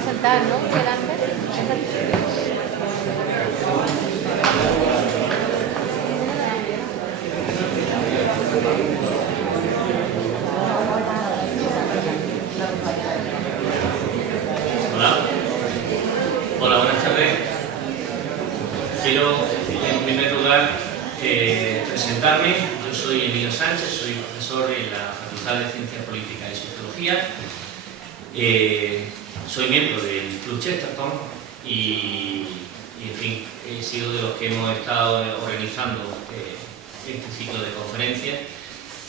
a saltar, ¿no? Delante. Hola. Hola, buenas tardes. Quiero, en primer lugar, presentarme. Yo soy Emilio Sánchez, soy profesor en la Facultad de Ciencias Políticas y Sociología. Soy miembro del Club Chesterton y, en fin, he sido de los que hemos estado organizando este ciclo de conferencias.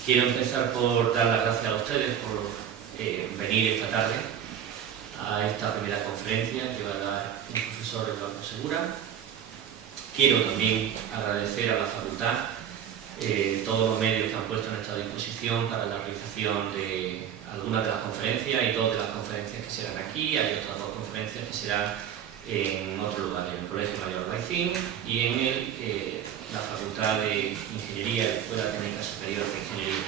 Quiero empezar por dar las gracias a ustedes por venir esta tarde a esta primera conferencia que va a dar el profesor Eduardo Segura. Quiero también agradecer a la facultad todos los medios que han puesto a nuestra disposición para la realización de algunas de las conferencias y dos de las conferencias que serán aquí. Hay otras dos conferencias que serán en otro lugar, en el Colegio Mayor Raicín y en la Facultad de Ingeniería de la Escuela Técnica Superior de Ingeniería.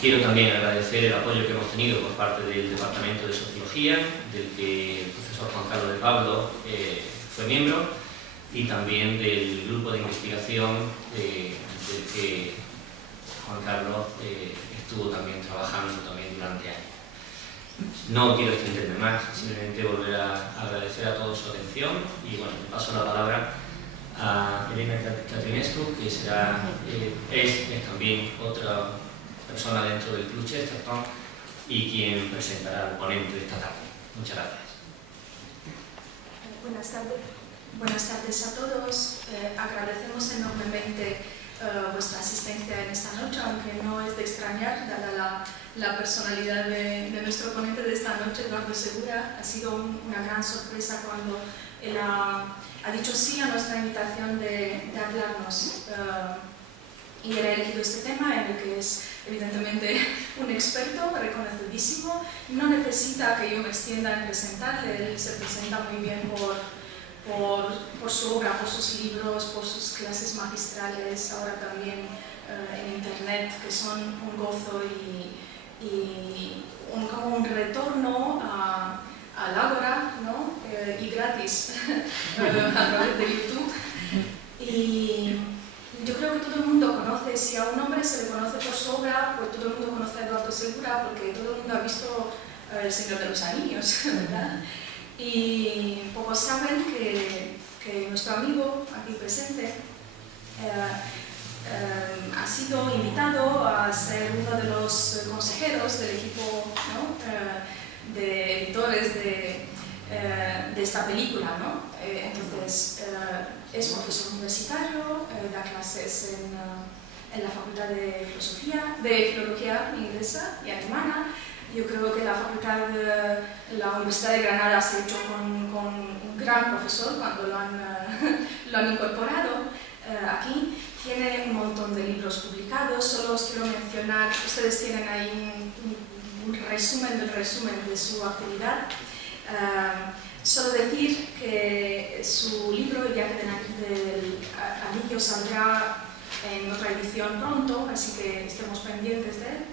Quiero también agradecer el apoyo que hemos tenido por parte del Departamento de Sociología, del que el profesor Juan Carlos de Pablo fue miembro, y también del grupo de investigación del que Juan Carlos estuvo también trabajando también durante años. No quiero extenderme más, simplemente volver a agradecer a todos su atención y bueno, le paso la palabra a Elena Catrinescu, que será, es también otra persona dentro del Club Chesterton y quien presentará al ponente de esta tarde. Muchas gracias. Buenas tardes a todos. Agradecemos enormemente vuestra asistencia en esta noche, aunque no es de extrañar, dada la personalidad de nuestro ponente de esta noche, Eduardo Segura. Ha sido una gran sorpresa cuando él ha dicho sí a nuestra invitación de hablarnos y él ha elegido este tema en el que es evidentemente un experto reconocidísimo. No necesita que yo me extienda en presentarle, él se presenta muy bien por su obra, por sus libros, por sus clases magistrales, ahora también en internet, que son un gozo y como un retorno al ágora, ¿no? Y gratis a través de YouTube. Y yo creo que todo el mundo conoce, si a un hombre se le conoce por su obra, pues todo el mundo conoce a Eduardo Segura, porque todo el mundo ha visto El Señor de los Anillos, ¿verdad? Y pocos saben que nuestro amigo aquí presente ha sido invitado a ser uno de los consejeros del equipo, ¿no? De editores de esta película, ¿no? Entonces, es profesor universitario, da clases en la Facultad de Filología Inglesa y Alemana. Yo creo que la Universidad de Granada se ha hecho con un gran profesor cuando lo han incorporado aquí. Tiene un montón de libros publicados. Solo os quiero mencionar, ustedes tienen ahí un resumen de su actividad. Solo decir que su libro, El viaje del anillo, saldrá en otra edición pronto, así que estemos pendientes de él.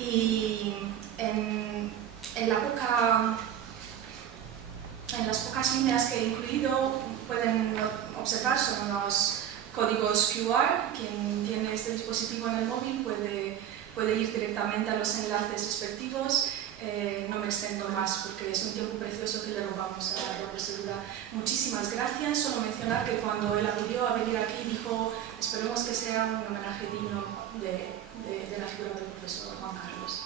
Y en las pocas líneas que he incluido pueden observar, son unos códigos QR. Quien tiene este dispositivo en el móvil puede ir directamente a los enlaces respectivos. No me extendo más porque es un tiempo precioso que le robamos a Eduardo Segura. Muchísimas gracias. Solo mencionar que cuando él acudió a venir aquí dijo: esperemos que sea un homenaje digno de la figura del profesor Juan Carlos.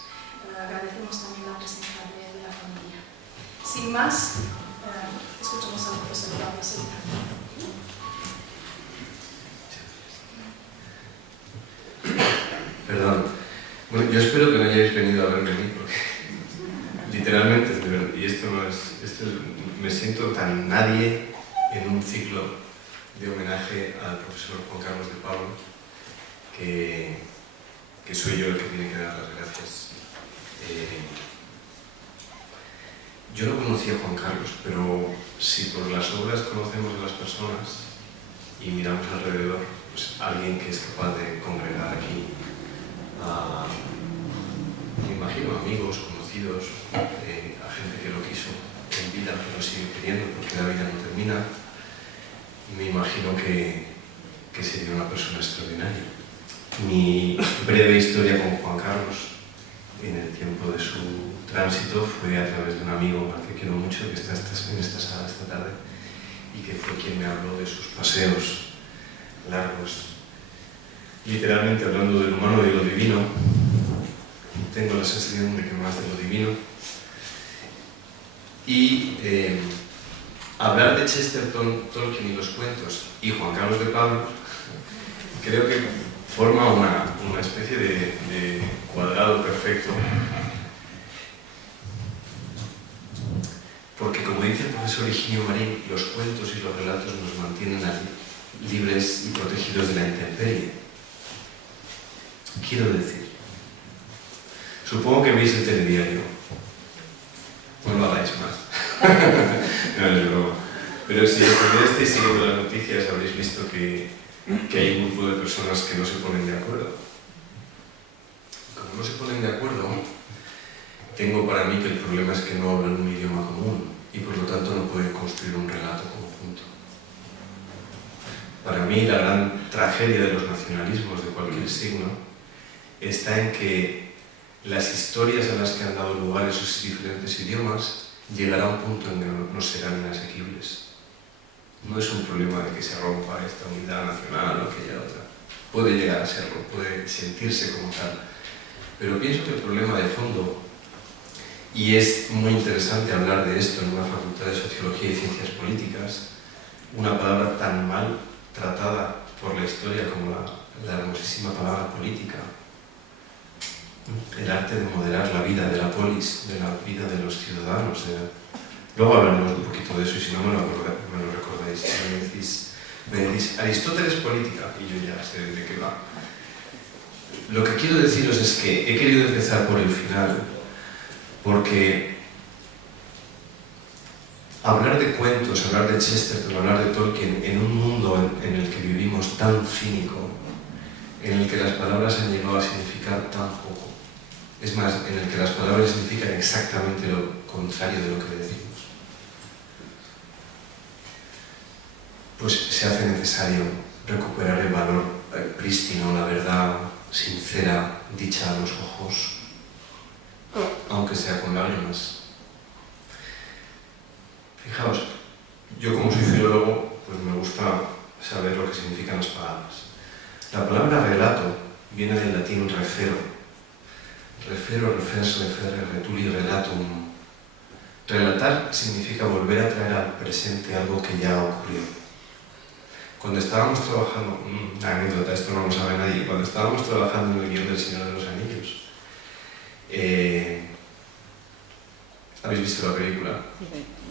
Agradecemos también la presencia de la familia. Sin más, escuchamos al profesor Eduardo Segura. Perdón. Bueno, yo espero que no hayáis venido a verme a mí, porque literalmente, y esto no es, me siento tan nadie en un ciclo de homenaje al profesor Juan Carlos de Pablo, que soy yo el que tiene que dar las gracias. Yo no conocía a Juan Carlos, pero si por las obras conocemos a las personas y miramos alrededor, pues alguien que es capaz de congregar aquí me imagino amigos, conocidos, conocidos, a gente que lo quiso en vida, que lo sigue queriendo porque la vida no termina. Me imagino que sería una persona extraordinaria. Mi breve historia con Juan Carlos en el tiempo de su tránsito fue a través de un amigo al que quiero mucho, que está en esta sala esta tarde, y que fue quien me habló de sus paseos largos, literalmente hablando del humano y de lo divino. Tengo la sensación de que más de lo divino. Y hablar de Chesterton, Tolkien y los cuentos y Juan Carlos de Pablos creo que forma una especie de cuadrado perfecto, porque como dice el profesor Higinio Marín, los cuentos y los relatos nos mantienen libres y protegidos de la intemperie. Quiero decir, supongo que veis el telediario, no lo hagáis más. No, es broma. Pero si estáis siguiendo las noticias habréis visto que hay un grupo de personas que no se ponen de acuerdo. Como no se ponen de acuerdo, tengo para mí que el problema es que no hablan un idioma común y por lo tanto no pueden construir un relato conjunto. Para mí la gran tragedia de los nacionalismos de cualquier signo está en que las historias a las que han dado lugar esos diferentes idiomas llegará a un punto en que no serán inasequibles. No es un problema de que se rompa esta unidad nacional o aquella otra. Puede llegar a serlo, puede sentirse como tal. Pero pienso que el problema de fondo, y es muy interesante hablar de esto en una facultad de Sociología y Ciencias Políticas, una palabra tan mal tratada por la historia como la hermosísima palabra política, el arte de modelar la vida de la polis, de la vida de los ciudadanos. Luego hablaremos un poquito de eso y si no me lo recordáis. Me decís, Aristóteles política, y yo ya sé de qué va. Lo que quiero deciros es que he querido empezar por el final, porque hablar de cuentos, hablar de Chesterton, hablar de Tolkien en un mundo en el que vivimos tan cínico, en el que las palabras han llegado a significar tan poco, es más, en el que las palabras significan exactamente lo contrario de lo que decimos, pues se hace necesario recuperar el valor prístino, la verdad sincera, dicha a los ojos, aunque sea con lágrimas. Fijaos, yo como soy filólogo, pues me gusta saber lo que significan las palabras. La palabra relato viene del latín refero. Refero, refers, referre, retuli, relatum. Relatar significa volver a traer al presente algo que ya ocurrió. Cuando estábamos trabajando, una anécdota, esto no lo sabe nadie, cuando estábamos trabajando en el guión del Señor de los Anillos, ¿habéis visto la película?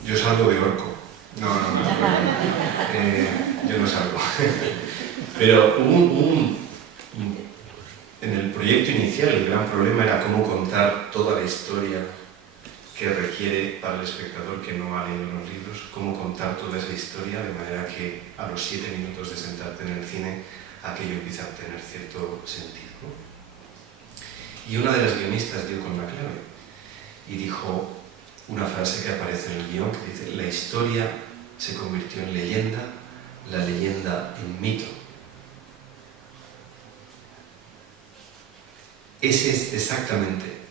Yo salgo de orco. No, yo no salgo. Pero en el proyecto inicial el gran problema era cómo contar toda la historia que requiere para el espectador que no ha leído los libros, cómo contar toda esa historia de manera que a los 7 minutos de sentarte en el cine aquello empieza a tener cierto sentido, ¿no? Y una de las guionistas dio con la clave y dijo una frase que aparece en el guión que dice: la historia se convirtió en leyenda, la leyenda en mito. Ese es exactamente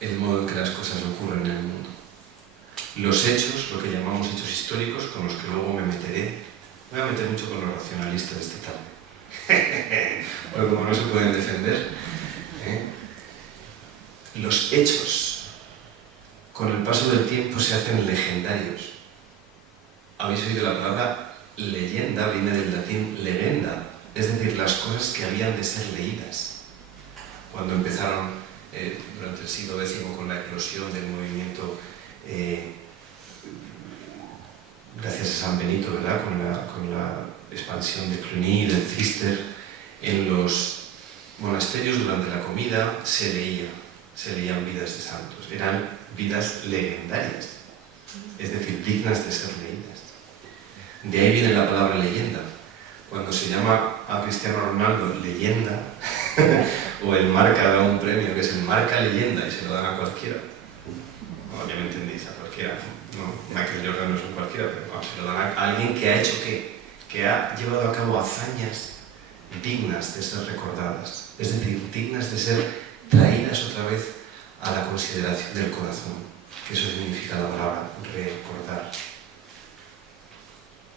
el modo en que las cosas ocurren en el mundo. Los hechos, lo que llamamos hechos históricos, con los que luego me meteré, me voy a meter mucho con los racionalistas esta tarde, porque como no se pueden defender, los hechos, con el paso del tiempo se hacen legendarios. ¿Habéis oído la palabra leyenda? Viene del latín legenda, es decir, las cosas que habían de ser leídas. Cuando empezaron durante el siglo X con la eclosión del movimiento, gracias a San Benito, ¿verdad? Con la expansión de Cluny, del Cister, en los monasterios durante la comida se leían vidas de santos, eran vidas legendarias, es decir, dignas de ser leídas. De ahí viene la palabra leyenda. Cuando se llama a Cristiano Ronaldo leyenda, o el Marca da un premio que es el Marca Leyenda y se lo dan a cualquiera, No, ya me entendéis, a cualquiera. No, Michael Jordan no es un cualquiera, pero vamos, se lo dan a alguien que ha hecho ¿qué? Que ha llevado a cabo hazañas dignas de ser recordadas, es decir, dignas de ser traídas otra vez a la consideración del corazón, que eso significa la palabra recordar.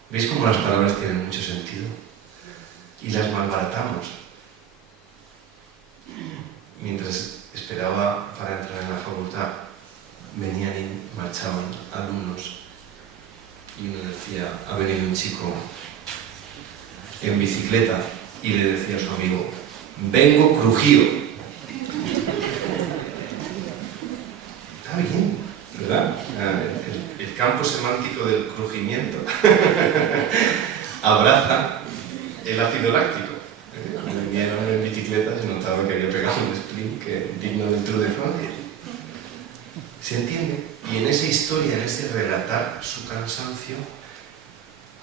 ¿Veis cómo las palabras tienen mucho sentido? Y las malbaratamos. Mientras esperaba para entrar en la facultad, venían y marchaban alumnos y uno decía, ha venido un chico en bicicleta y le decía a su amigo, vengo crujido. Está bien, ¿verdad? El campo semántico del crujimiento abraza el ácido láctico. Venían en bicicleta y se notaba que había pegado un sprint digno del Tour de Francia. ¿Se entiende? Y en esa historia, en ese relatar su cansancio,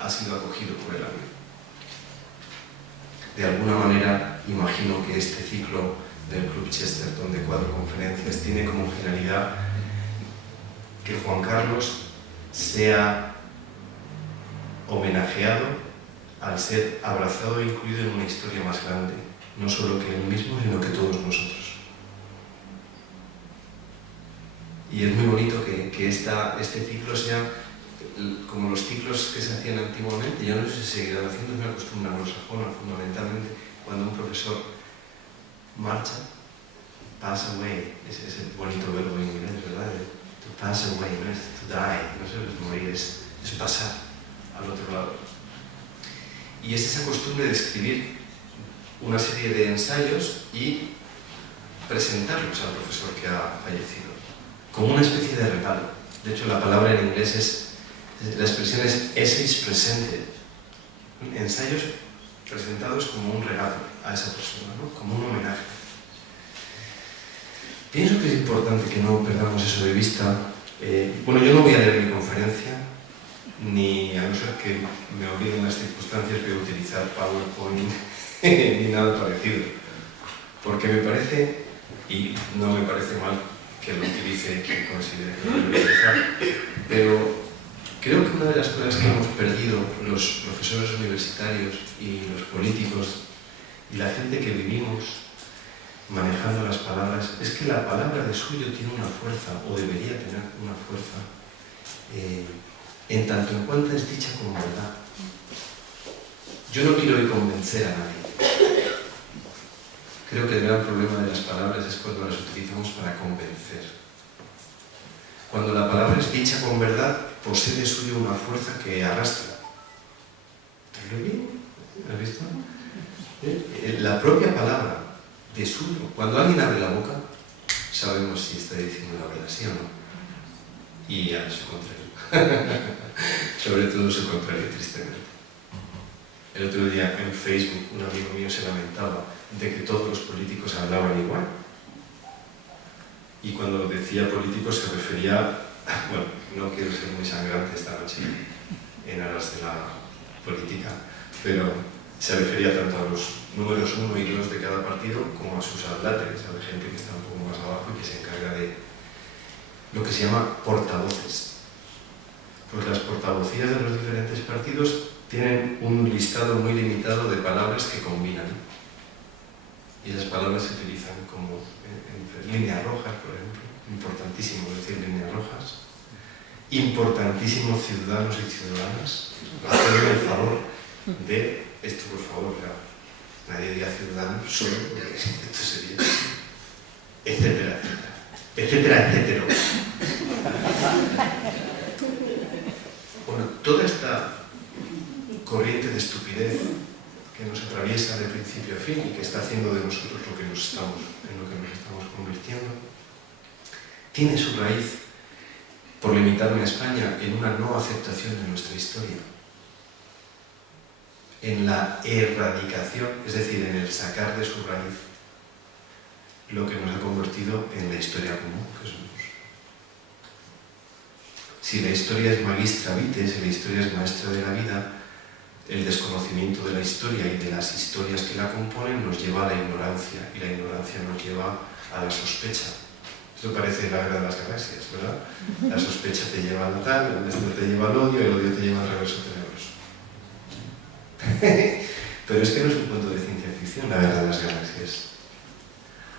ha sido acogido por el amigo. De alguna manera, imagino que este ciclo del Club Chesterton de 4 conferencias tiene como finalidad que Juan Carlos sea homenajeado al ser abrazado e incluido en una historia más grande, no solo que él mismo, sino que todos nosotros. Y es muy bonito que este ciclo sea como los ciclos que se hacían antiguamente. Yo no sé si se seguirán haciendo, es una costumbre anglosajona fundamentalmente. Cuando un profesor marcha, pass away, ese es el bonito verbo en inglés, ¿verdad? To pass away, no es to die, no es morir, es pasar al otro lado. Y es esa costumbre de escribir una serie de ensayos y presentarlos al profesor que ha fallecido, como una especie de regalo. De hecho, la palabra en inglés la expresión es essays presented, ensayos presentados como un regalo a esa persona, ¿no? Como un homenaje. Pienso que es importante que no perdamos eso de vista. Bueno, yo no voy a leer mi conferencia, ni a no ser que me obliguen las circunstancias de utilizar PowerPoint ni nada parecido, porque me parece, y no me parece mal que lo utilice quien considere que lo debe utilizar, pero creo que una de las cosas que hemos perdido los profesores universitarios y los políticos y la gente que vivimos manejando las palabras es que la palabra de suyo tiene una fuerza, o debería tener una fuerza, en tanto en cuanto es dicha con verdad. Yo no quiero ir convencer a nadie. Creo que el gran problema de las palabras es cuando las utilizamos para convencer. Cuando la palabra es dicha con verdad, posee de suyo una fuerza que arrastra. ¿Te lo digo? ¿Has visto? La propia palabra de suyo, cuando alguien abre la boca, sabemos si está diciendo la verdad, sí o no. Y a su contrario. Sobre todo su contrario, tristemente. El otro día en Facebook un amigo mío se lamentaba de que todos los políticos hablaban igual. Y cuando decía políticos se refería, bueno, no quiero ser muy sangrante esta noche en aras de la política, pero se refería tanto a los números 1 y 2 de cada partido como a sus adláteres, a la gente que está un poco más abajo y que se encarga de lo que se llama portavoces. Pues las portavocías de los diferentes partidos tienen un listado muy limitado de palabras que combinan. Y esas palabras se utilizan como líneas rojas, por ejemplo. Importantísimo decir líneas rojas. Importantísimo ciudadanos y ciudadanas. Hacerme el favor de esto, por favor. Nadie diga ciudadanos solo porque esto sería... etcétera, etcétera. Etcétera, etcétera. Bueno, toda esta corriente de estupidez que nos atraviesa de principio a fin y que está haciendo de nosotros en lo que nos estamos convirtiendo, tiene su raíz, por limitarme a España, en una no aceptación de nuestra historia, en la erradicación, es decir, en el sacar de su raíz lo que nos ha convertido en la historia común que somos. Si la historia es magistra vitae, si la historia es maestra de la vida, el desconocimiento de la historia y de las historias que la componen nos lleva a la ignorancia, y la ignorancia nos lleva a la sospecha. Esto parece la guerra de las galaxias, ¿verdad? La sospecha te lleva al tal, el esto te lleva al odio, el odio te lleva al reverso tenebroso. Pero es que no es un cuento de ciencia ficción, la guerra de las galaxias.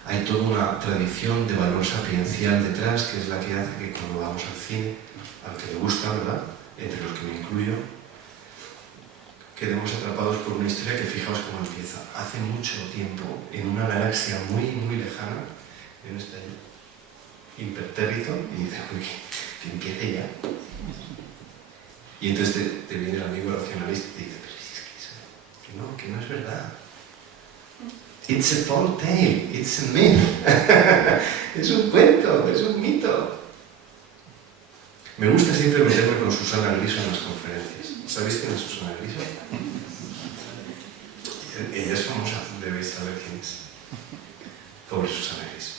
Hay toda una tradición de valor sapiencial detrás, que es la que hace que cuando vamos al cine, al que le gusta, ¿verdad?, entre los que me incluyo, quedemos atrapados por una historia que, fijaos cómo empieza. Hace mucho tiempo, en una galaxia muy, muy lejana, en este impertérrito, y dice, uy, que empiece ya. Y entonces te viene el amigo racionalista y te dice, pero es que no es verdad. It's a tall tale, it's a myth. Es un cuento, es un mito. Me gusta siempre meterme con Susana Griso en las conferencias. ¿Sabéis quién es Susana Griso? Ella es famosa, debéis saber quién es. Pobre Susana Griso.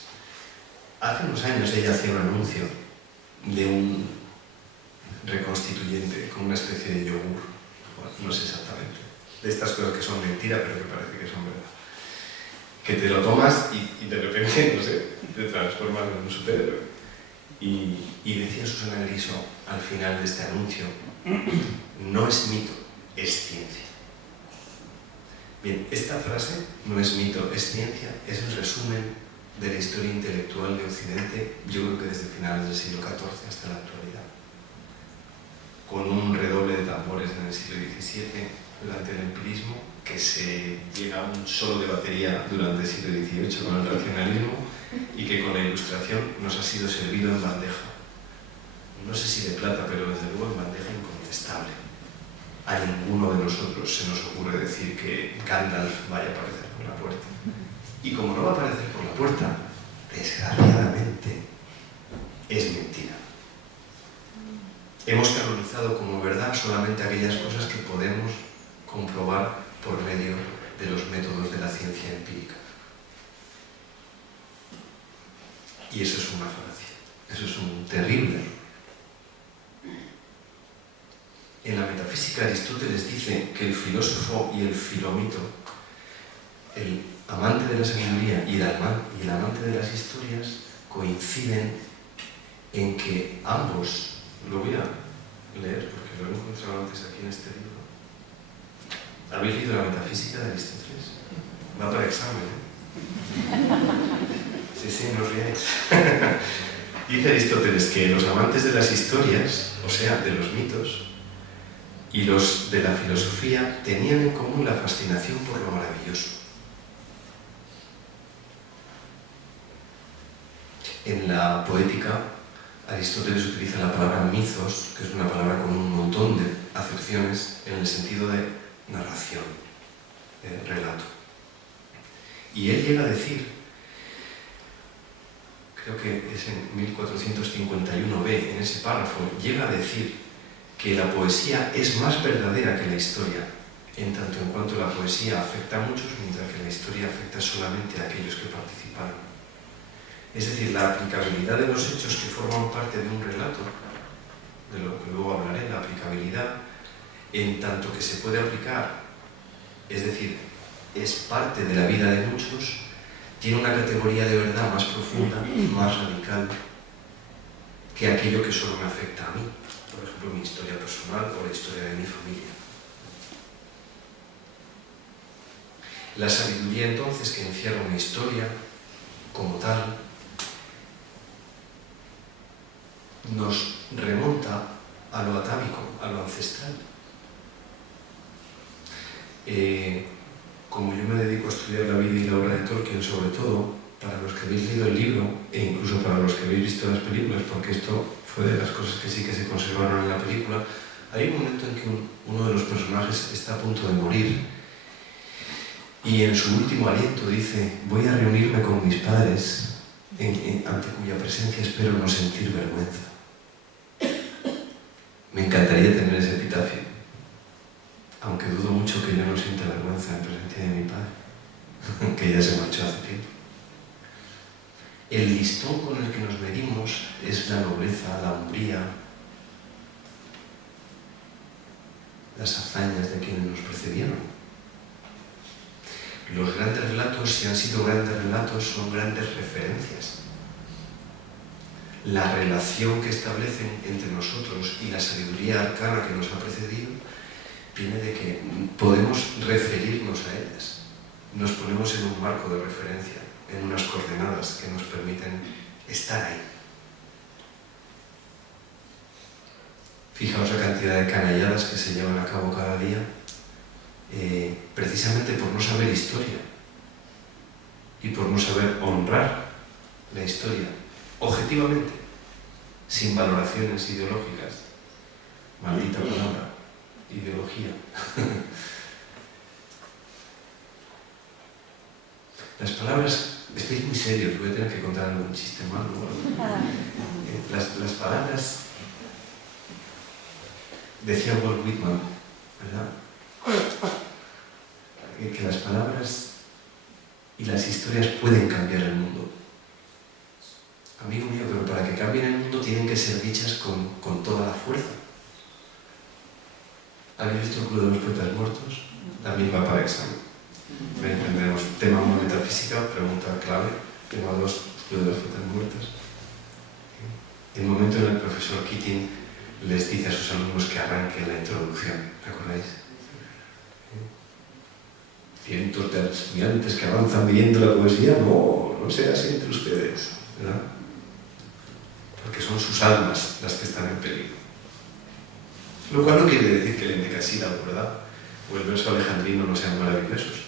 Hace unos años ella hacía un anuncio de un reconstituyente con una especie de yogur. Bueno, no sé exactamente. De estas cosas que son mentira, pero que parece que son verdad. Que te lo tomas y de repente, no sé, te transformas en un superhéroe. Y decía Susana Griso al final de este anuncio, no es mito, es ciencia. Bien, esta frase, no es mito, es ciencia, es el resumen de la historia intelectual de Occidente, yo creo que desde finales del siglo XIV hasta la actualidad. Con un redoble de tambores en el siglo XVII, durante el empirismo, que se llega a un solo de batería durante el siglo XVIII con el racionalismo, y que con la Ilustración nos ha sido servido en bandeja. No sé si de plata, pero desde luego en bandeja incontestable. A ninguno de nosotros se nos ocurre decir que Gandalf vaya a aparecer por la puerta. Y como no va a aparecer por la puerta, desgraciadamente, es mentira. Hemos canonizado como verdad solamente aquellas cosas que podemos comprobar por medio de los métodos de la ciencia empírica. Y eso es una falacia, eso es un terrible error. En la metafísica Aristóteles dice que el filósofo y el filomito, el amante de la sabiduría y el amante de las historias, coinciden en que ambos, lo voy a leer porque lo he encontrado antes aquí en este libro. ¿Habéis leído la metafísica de Aristóteles? Va para examen, ¿eh? Sí, no os riáis. Dice Aristóteles que los amantes de las historias, o sea, de los mitos, y los de la filosofía tenían en común la fascinación por lo maravilloso. En la poética, Aristóteles utiliza la palabra mithos, que es una palabra con un montón de acepciones en el sentido de narración, de relato. Y él llega a decir, creo que es en 1451b, en ese párrafo, llega a decir que la poesía es más verdadera que la historia, en tanto en cuanto la poesía afecta a muchos, mientras que la historia afecta solamente a aquellos que participaron. Es decir, la aplicabilidad de los hechos que forman parte de un relato, de lo que luego hablaré, la aplicabilidad, en tanto que se puede aplicar, es decir, es parte de la vida de muchos, tiene una categoría de verdad más profunda, más radical, que aquello que solo me afecta a mí. Por ejemplo, mi historia personal o la historia de mi familia. La sabiduría, entonces, que encierra una historia como tal, nos remonta a lo atávico, a lo ancestral. Como yo me dedico a estudiar la vida y la obra de Tolkien, sobre todo para los que habéis leído el libro e incluso para los que habéis visto las películas, porque esto fue de las cosas que sí que se conservaron en la película, hay un momento en que uno de los personajes está a punto de morir y en su último aliento dice: voy a reunirme con mis padres ante cuya presencia espero no sentir vergüenza. Me encantaría tener ese epitafio, aunque dudo mucho que yo no sienta vergüenza en presencia de mi padre, que ya se marchó hace tiempo. El listón con el que nos medimos es la nobleza, la hombría, las hazañas de quienes nos precedieron. Los grandes relatos, si han sido grandes relatos, son grandes referencias. la relación que establecen entre nosotros y la sabiduría arcana que nos ha precedido viene de que podemos referirnos a ellas. Nos ponemos en un marco de referencia, en unas coordenadas que nos permiten estar ahí. Fijaos la cantidad de canalladas que se llevan a cabo cada día, precisamente por no saber historia y por no saber honrar la historia objetivamente, sin valoraciones ideológicas. Maldita palabra, ideología. Las palabras, estáis muy serios, voy a tener que contar algún chiste malo. Las palabras, decía Walt Whitman, ¿verdad? Que las palabras y las historias pueden cambiar el mundo. Amigo mío, pero para que cambien el mundo tienen que ser dichas con toda la fuerza. ¿Habéis visto el Club de los Poetas Muertos? También va para examen. Tendremos tema 1, metafísica, pregunta clave. Tema 2, Club de los Poetas Muertos. El momento en el profesor Keating les dice a sus alumnos que arranquen la introducción, ¿recordáis? Cientos de estudiantes que avanzan leyendo la poesía, no sea así entre ustedes, ¿verdad? Porque son sus almas las que están en peligro. Lo cual no quiere decir que el endecasílabo, ¿verdad? O el verso alejandrino no sean maravillosos,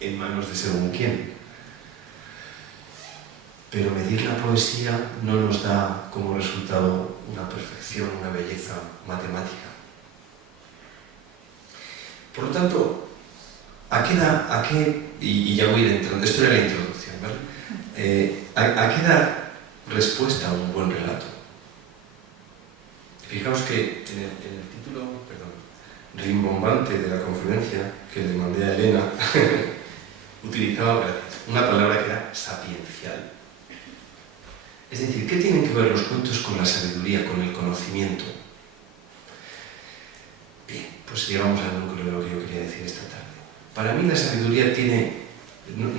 en manos de según quién. Pero medir la poesía no nos da como resultado una perfección, una belleza matemática. Por lo tanto, y ya voy a ir entrando, esto era la introducción, ¿vale? ¿A qué da respuesta a un buen relato? Fijaos que en el título, rimbombante de la conferencia que le mandé a Elena, utilizaba una palabra que era sapiencial. Es decir, ¿qué tienen que ver los cuentos con la sabiduría, con el conocimiento? Bien, pues llegamos al núcleo de lo que yo quería decir esta tarde. Para mí la sabiduría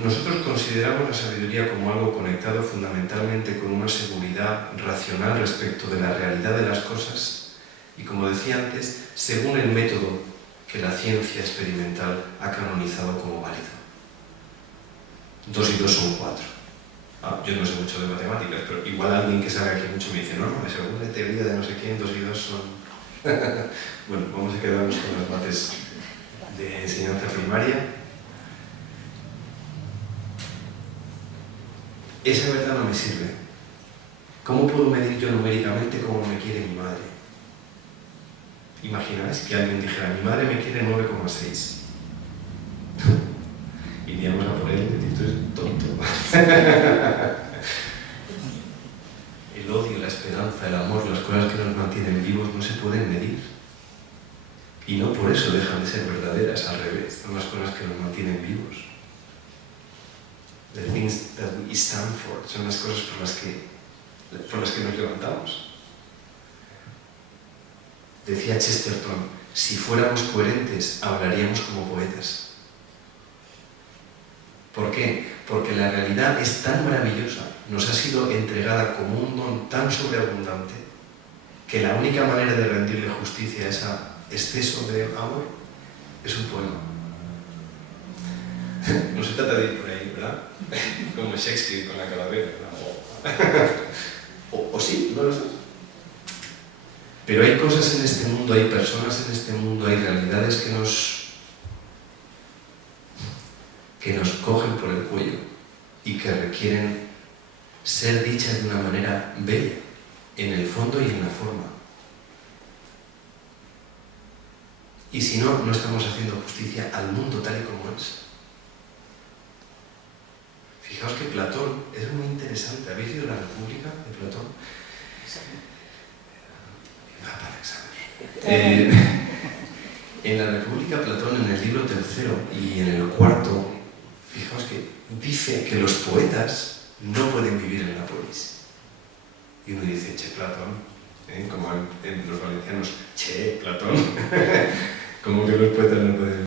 nosotros consideramos la sabiduría como algo conectado fundamentalmente con una seguridad racional respecto de la realidad de las cosas y, como decía antes, según el método que la ciencia experimental ha canonizado como válido. 2 y 2 son 4. Yo no sé mucho de matemáticas, pero igual alguien que sabe aquí mucho me dice, no, según la teoría de no sé quién, 2 y 2 son... Bueno, vamos a quedarnos con las mates de enseñanza primaria. Esa verdad no me sirve. ¿Cómo puedo medir yo numéricamente cómo me quiere mi madre? Imagináis que alguien dijera, mi madre me quiere 9,6. Iríamos a por él y decir, tú eres tonto. El odio, la esperanza, el amor, las cosas que nos mantienen vivos no se pueden medir. Y no por eso dejan de ser verdaderas, al revés, son las cosas que nos mantienen vivos. The things that we stand for, son las cosas por las que nos levantamos. Decía Chesterton, si fuéramos coherentes, hablaríamos como poetas. ¿Por qué? Porque la realidad es tan maravillosa, nos ha sido entregada como un don tan sobreabundante, que la única manera de rendirle justicia a ese exceso de amor es un poema. No se trata de ir por ahí, ¿verdad? Como Shakespeare con la calavera, ¿verdad? O sí, no lo sé. Pero hay cosas en este mundo, hay personas en este mundo, hay realidades que nos cogen por el cuello y que requieren ser dichas de una manera bella, en el fondo y en la forma. Y si no, no estamos haciendo justicia al mundo tal y como es. Fijaos que Platón es muy interesante. ¿Habéis leído La República de Platón? Va para el examen. En La República, Platón, en el libro 3 y en el 4, fijaos que dice que los poetas no pueden vivir en la polis. Y uno dice, che, Platón, como en los valencianos, che, Platón, como que los poetas no pueden vivir.